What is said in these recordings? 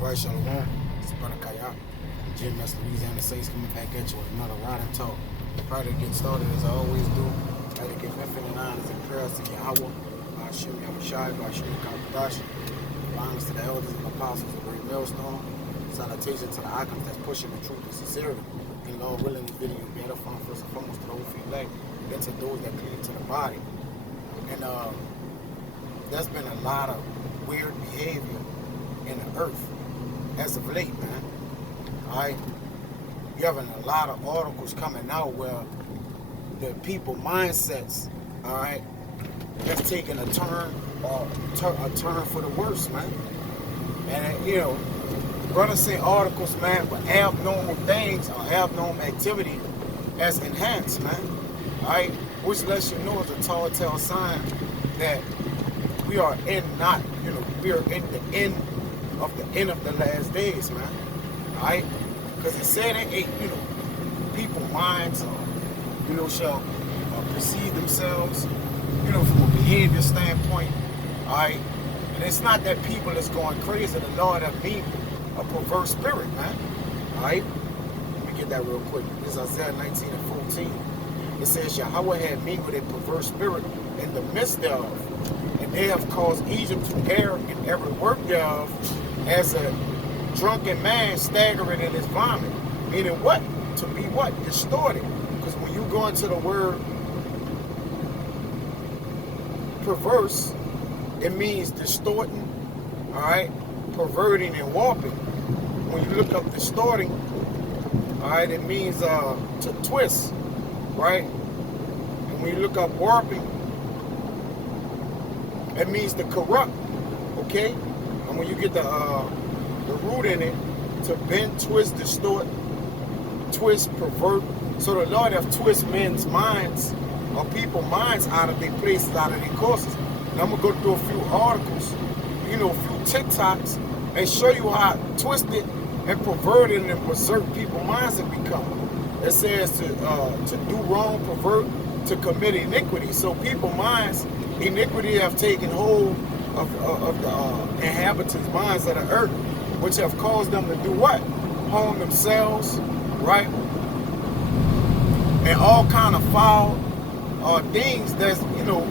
Right, Shalom. It's Brother Kaya. Jim, that's Louisiana Saints coming back at you with another ride and talk. Prior to get started, as I always do, I like to give infinite honors and prayers to Yahweh, Hashem Yahushai, Hashem Kakadash, honors to the elders and apostles of Great Millstone, salutation to the icons that's pushing the truth and sincerity. And Lord willing, this video will be edifying first and foremost to those who feel like, then to those that cleave to the body. And there's been a lot of weird behavior in the earth as of late, man. Alright? You're having a lot of articles coming out where the people mindsets, alright, that's taking a turn a turn for the worse, man. And you know, brothers say articles, man, but abnormal things or abnormal activity as enhanced, man. Alright? Which lets you know is a tall tale sign that we are in not, you know, we are in the end of the last days, man. Alright? Because it said it ain't, you know, people minds, you know, shall perceive themselves, you know, from a behavior standpoint. Alright? And it's not that people is going crazy. The Lord have been a perverse spirit, man. Alright? Let me get that real quick. This is Isaiah 19 and 14. It says, Yahweh had me with a perverse spirit in the midst thereof, and they have caused Egypt to err in every work thereof, as a drunken man staggering in his vomit. Meaning what? To be what? Distorted. Because when you go into the word perverse, it means distorting, alright, perverting and warping. When you look up distorting, alright, it means to twist, right? And when you look up warping, it means to corrupt, okay? And when you get the root in it, to bend, twist, distort, twist, pervert. So the Lord have twist men's minds or people's minds out of their places, out of their courses. And I'm gonna go through a few articles, you know, a few TikToks, and show you how twisted and perverted and berserk people's minds have become. It says to do wrong, pervert, to commit iniquity. So people's minds, iniquity have taken hold of the inhabitants' minds of the earth, which have caused them to do what? Harm themselves, right? And all kind of foul things that's, you know,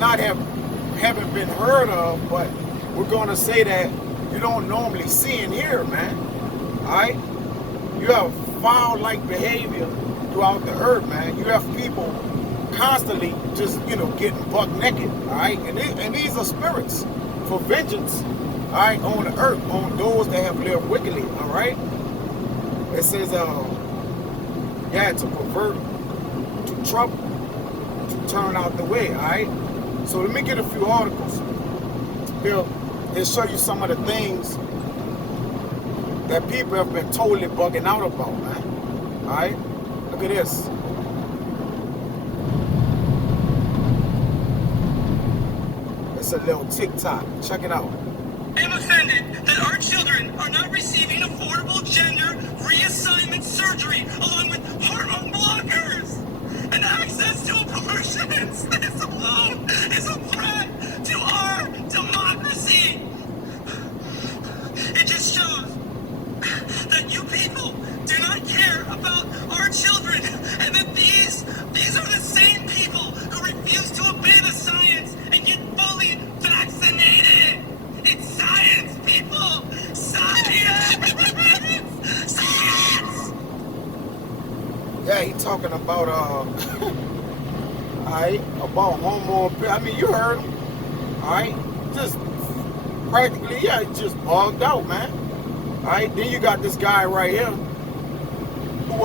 haven't been heard of, but we're gonna say that you don't normally see and hear, man. Alright? You have foul-like behavior throughout the earth, man. You have people constantly just, you know, getting buck naked, alright? And these are spirits for vengeance, alright, on the earth, on those that have lived wickedly, alright? It says, yeah, to pervert, to trouble, to turn out the way, alright? So let me get a few articles to build and show you some of the things that people have been totally bugging out about, man. Alright? Look at this. It's a little TikTok. Check it out. I am offended that our children are not receiving affordable gender reassignment surgery along with hormone blockers and access to abortions. This alone is a threat to our democracy. It just shows that you people do not care about our children, and that these are the same people who refuse to obey the science and get fully vaccinated. It's science, people! Science! Science! Yeah, he talking about alright, about hormone. I mean, you heard him. Alright? Just practically, yeah, just bugged out, man. Alright, then you got this guy right here who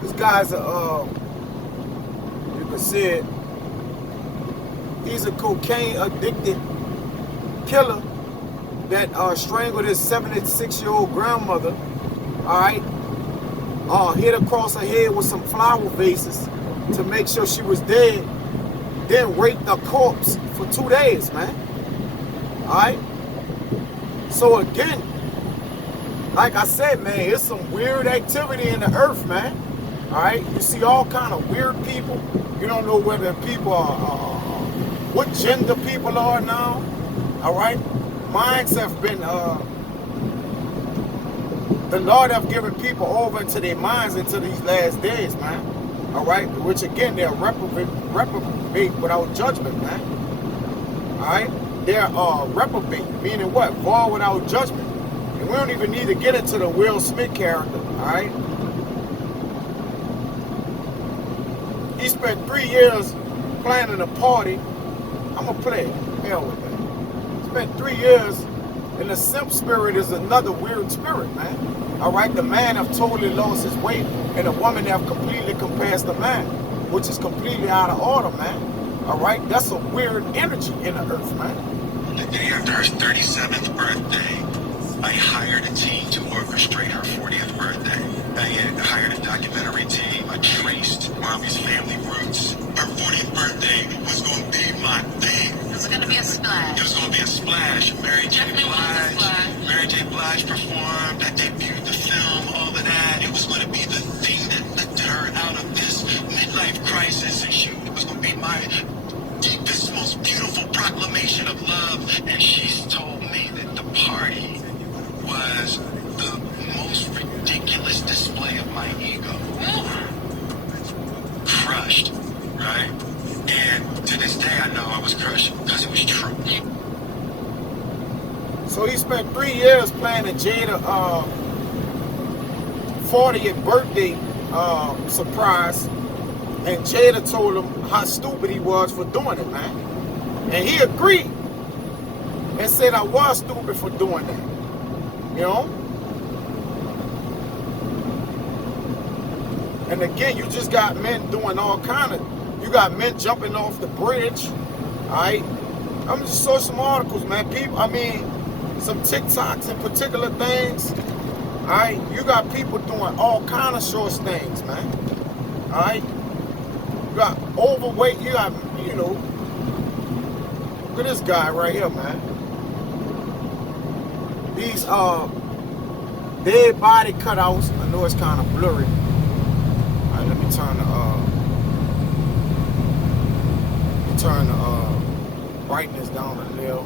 this guy's you can see it, he's a cocaine addicted killer that strangled his 76-year-old grandmother, alright, hit across her head with some flower vases to make sure she was dead, then raped the corpse for 2 days, man. Alright? So again, like I said, man, it's some weird activity in the earth, man. Alright? You see all kind of weird people. You don't know whether people are what gender people are now. All right? Minds have been, the Lord have given people over into their minds into these last days, man. All right? Which again, they're reprobate without judgment, man. All right? They're reprobate, meaning what? Void without judgment. And we don't even need to get into the Will Smith character, all right? He spent 3 years planning a party. I'm going to play it. Hell with that. Spent 3 years, and the simp spirit is another weird spirit, man. All right? The man have totally lost his weight, and the woman have completely compassed the man, which is completely out of order, man. All right? That's a weird energy in the earth, man. The day after her 37th birthday, I hired a team to orchestrate her 40th birthday. I hired a documentary team. I traced Mommy's family roots. Her 40th birthday was going to be my thing. It was going to be a splash. It was going to be a splash. Mary J. Blige performed. I debuted the film, all of that. It was going to be the thing that lifted her out of this midlife crisis, and it was going to be my deepest, most beautiful proclamation of love. And she's told me that the party was the most ridiculous display of my ego. Crushed, right? And to this day, I know I was crushed because it was true. So he spent 3 years planning Jada 40th birthday surprise, and Jada told him how stupid he was for doing it, man. And he agreed and said I was stupid for doing that. You know? And again, you just got men doing all kind of, you got men jumping off the bridge, all right? I'm just saw some articles, man. People, I mean, some TikToks and particular things, all right? You got people doing all kind of short things, man, all right? You got overweight, you got, you know, look at this guy right here, man. These dead body cutouts. I know it's kind of blurry. All right, let me turn the brightness down a little.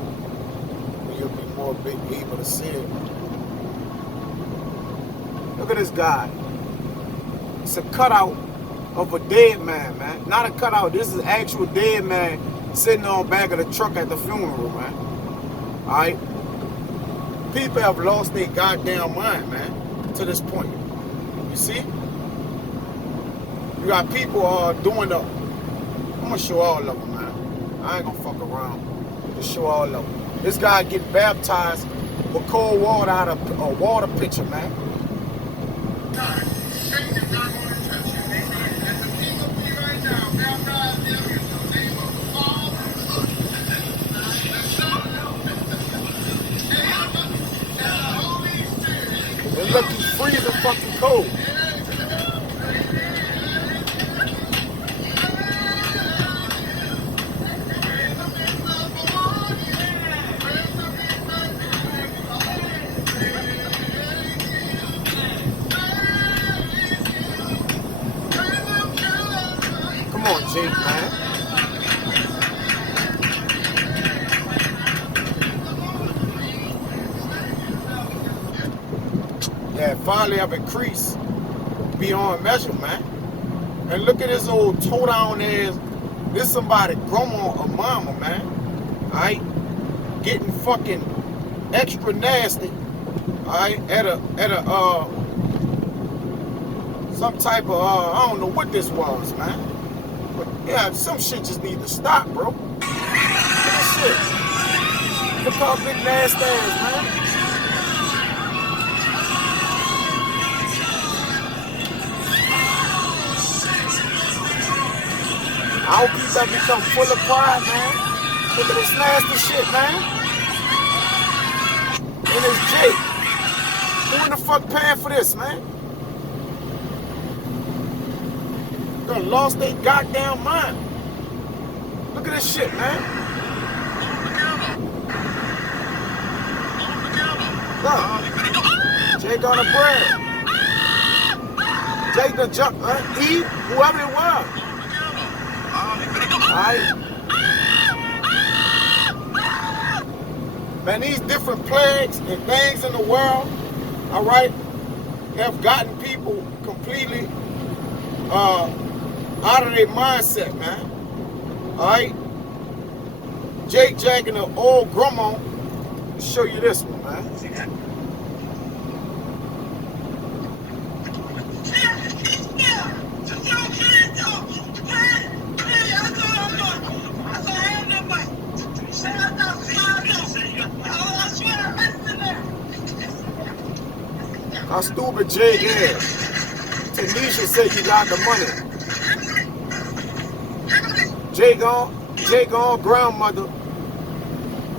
You'll be more able to see it. Look at this guy. It's a cutout of a dead man, man. Not a cutout. This is an actual dead man sitting on the back of the truck at the funeral, man. All right. People have lost their goddamn mind, man, to this point. You see? You got people doing the... I'm going to show all of them, man. I ain't going to fuck around. Just show all of them. This guy getting baptized with cold water out of a water pitcher, man. And look, he's freezing fucking cold. Come on, Jake, man. Yeah, finally have increased beyond measure, man. And look at this old toe down ass. This somebody grandma or mama, man. Alright? Getting fucking extra nasty. Alright? At a some type of I don't know what this was, man. But yeah, some shit just need to stop, bro. Look at this shit. Look how big nasty ass, man. I hope people have become full of pride, man. Look at this nasty shit, man. And it's Jake. Who in the fuck paying for this, man? Done lost their goddamn mind. Look at this shit, man. Look. Jake on the bread. Jake the jump, eat, whoever it was. Alright. Man, these different plagues and things in the world, all right, have gotten people completely out of their mindset, man. All right? Jake Jack and the old grandma. Let me show you this one, man. How stupid Jake is. Tanisha said you got the money. Jake on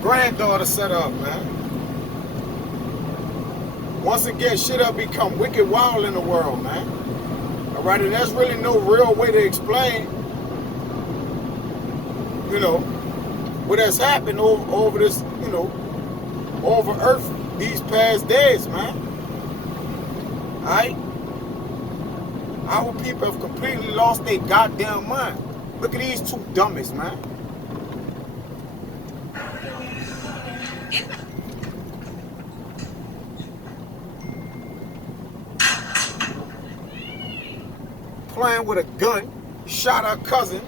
granddaughter set up, man. Once again, shit have become wicked wild in the world, man. All right, and there's really no real way to explain, you know, what has happened over this, you know, over Earth these past days, man. All right? Our people have completely lost their goddamn mind. Look at these two dummies, man. Playing with a gun, shot our cousin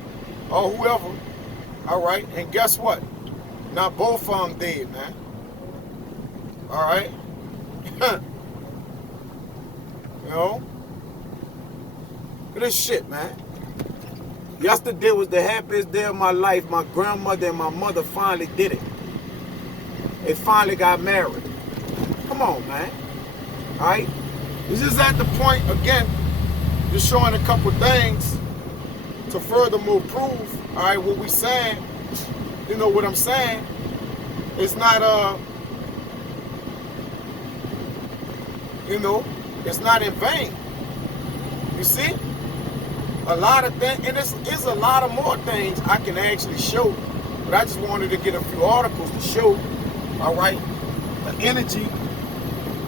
or whoever. All right, and guess what? Now both of them dead, man. All right. You know? Look at this shit, man. Yesterday was the happiest day of my life. My grandmother and my mother finally did it. They finally got married. Come on, man. All right? This is at the point, again, just showing a couple things to furthermore prove, all right, what we saying. You know what I'm saying? It's not, you know, it's not in vain. You see? A lot of things, and it's a lot of more things I can actually show, but I just wanted to get a few articles to show, all right, the energy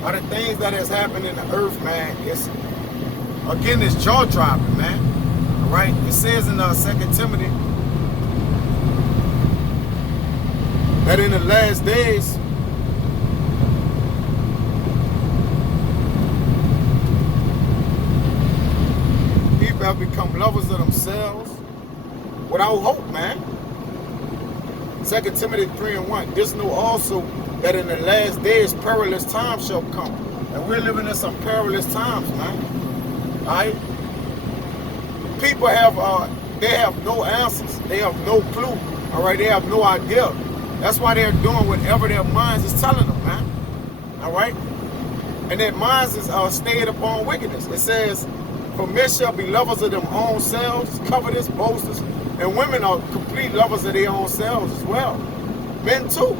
of the things that has happened in the earth, man. It's, again, it's jaw-dropping, man, all right? It says in 2 Timothy that in the last days, have become lovers of themselves without hope, man. 2 Timothy 3:1. This know also that in the last days perilous times shall come. And we're living in some perilous times, man. Alright? People have they have no answers. They have no clue. Alright, they have no idea. That's why they're doing whatever their minds is telling them, man. Alright? And their minds is stayed upon wickedness. It says, for men shall be lovers of their own selves, covetous, boasters, and women are complete lovers of their own selves as well. Men too.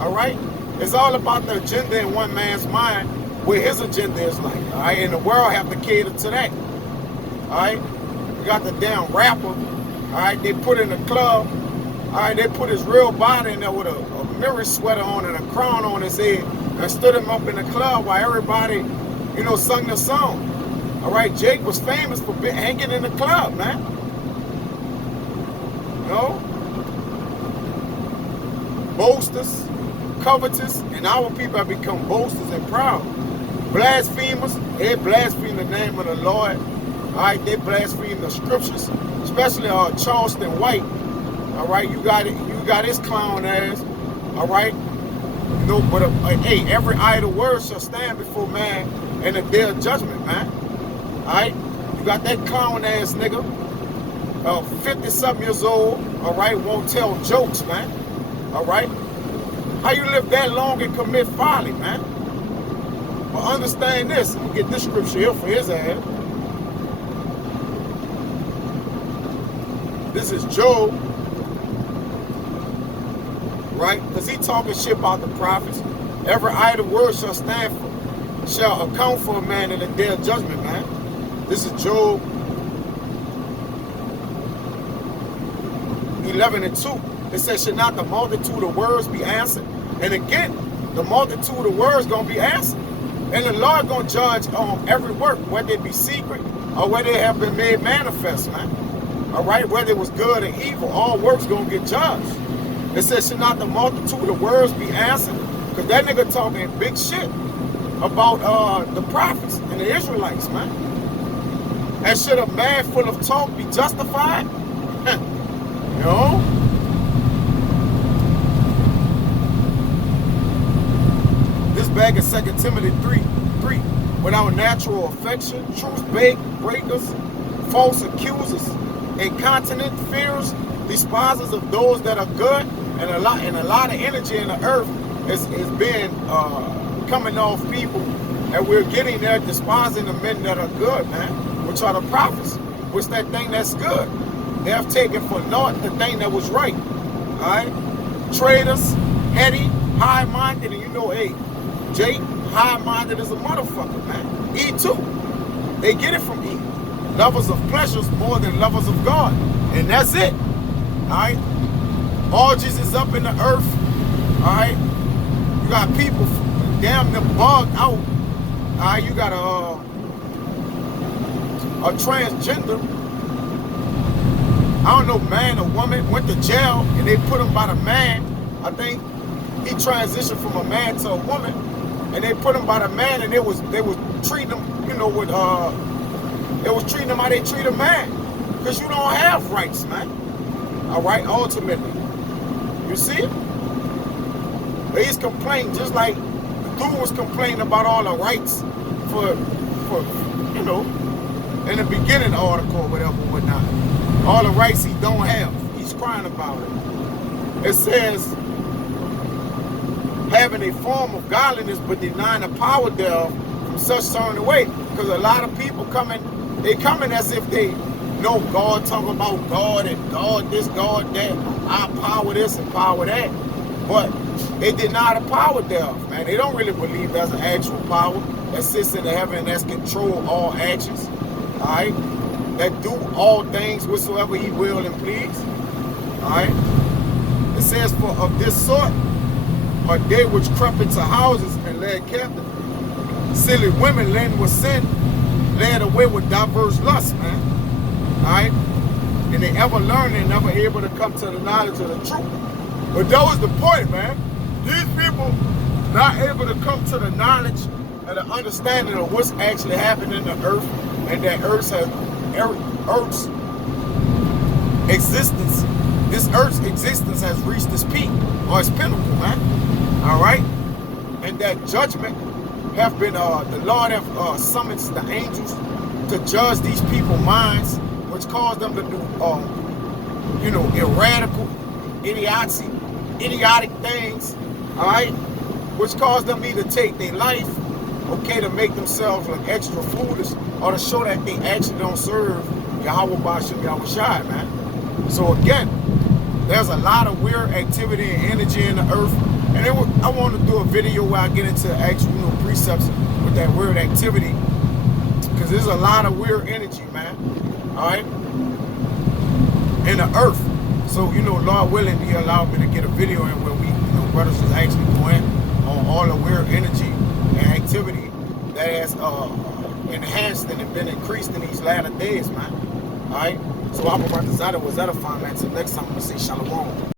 All right? It's all about the agenda in one man's mind, where his agenda is like. All right? And the world have to cater to that. All right? You got the damn rapper. All right? They put in the club. All right? They put his real body in there with a mirror sweater on and a crown on his head and stood him up in the club while everybody, you know, sung the song. All right, Jake was famous for hanging in the club, man. You know? Boasters, covetous, and our people have become boasters and proud. Blasphemers, they blaspheme the name of the Lord. All right, they blaspheme the scriptures, especially Charleston White. All right, you got his clown ass. All right, you know, but hey, every idle word shall stand before man in the day of judgment, man. Alright, you got that clown ass nigga, 50-something years old, alright, won't tell jokes, man. Alright? How you live that long and commit folly, man? But understand this, I'm gonna get this scripture here for his ass. This is Job, right? Because he talking shit about the prophets. Every idle word shall account for a man in the day of judgment, man. This is Job 11:2. It says, should not the multitude of words be answered? And again, the multitude of words going to be answered. And the Lord going to judge on every work, whether it be secret or whether it have been made manifest, man. All right, whether it was good or evil, all works going to get judged. It says, should not the multitude of words be answered? Because that nigga talking big shit about the prophets and the Israelites, man. And should a man full of talk be justified? You know? This bag is 2 Timothy 3:3. Without natural affection, truth breakers, false accusers, incontinent fears, despisers of those that are good, and a lot of energy in the earth is being coming off people, and we're getting there despising the men that are good, man, which are the prophets, which that thing that's good. They have taken for naught the thing that was right. All right? Traitors, heady, high-minded, and you know, hey, Jake, high-minded is a motherfucker, man. E too. They get it from E. Lovers of pleasures more than lovers of God. And that's it. Alright? Orgies is up in the earth. Alright? You got people damn near bugged out. Alright, you got a transgender, I don't know, man or woman, went to jail and they put him by the man. I think he transitioned from a man to a woman. And they put him by the man, and they was treating him, you know, with they was treating him how they treat a man, because you don't have rights, man. All right, ultimately, you see it. He's complaining just like the dude was complaining about all the rights for you know, in the beginning of the article or whatever, whatnot. All the rights he don't have. He's crying about it. It says, having a form of godliness but denying the power thereof, from such turn away. Because a lot of people they coming as if they know God, talking about God and God this, God that, I power this and power that. But they deny the power thereof, man. They don't really believe there's an actual power that sits in the heaven and that's control all actions. Alright? That do all things whatsoever he will and please. Alright? It says, for of this sort are they which crept into houses and led captive. Silly women laden with sin, led away with diverse lusts, man. Alright? And they ever learn and never able to come to the knowledge of the truth. But that was the point, man. These people not able to come to the knowledge and the understanding of what's actually happening in the earth, and that Earth's existence, this Earth's existence has reached its peak or its pinnacle, man. All right, and that judgment have been the Lord have summoned the angels to judge these people's minds, which caused them to do you know, idiotic things. All right, which caused them either take their life, okay, to make themselves like extra foolish, or to show that they actually don't serve Yahweh Bashim Yahushai, man. So again, there's a lot of weird activity and energy in the earth. And I want to do a video where I get into actual, you know, precepts with that weird activity. Because there's a lot of weird energy, man. Alright? In the earth. So, you know, Lord willing, he allowed me to get a video in where we, you know, brothers is actually going on all the weird energy and activity that has enhanced and been increased in these latter days, man. Alright? So I'm about to Zada was edifying, man. Till next time, I'm going to say Shalom.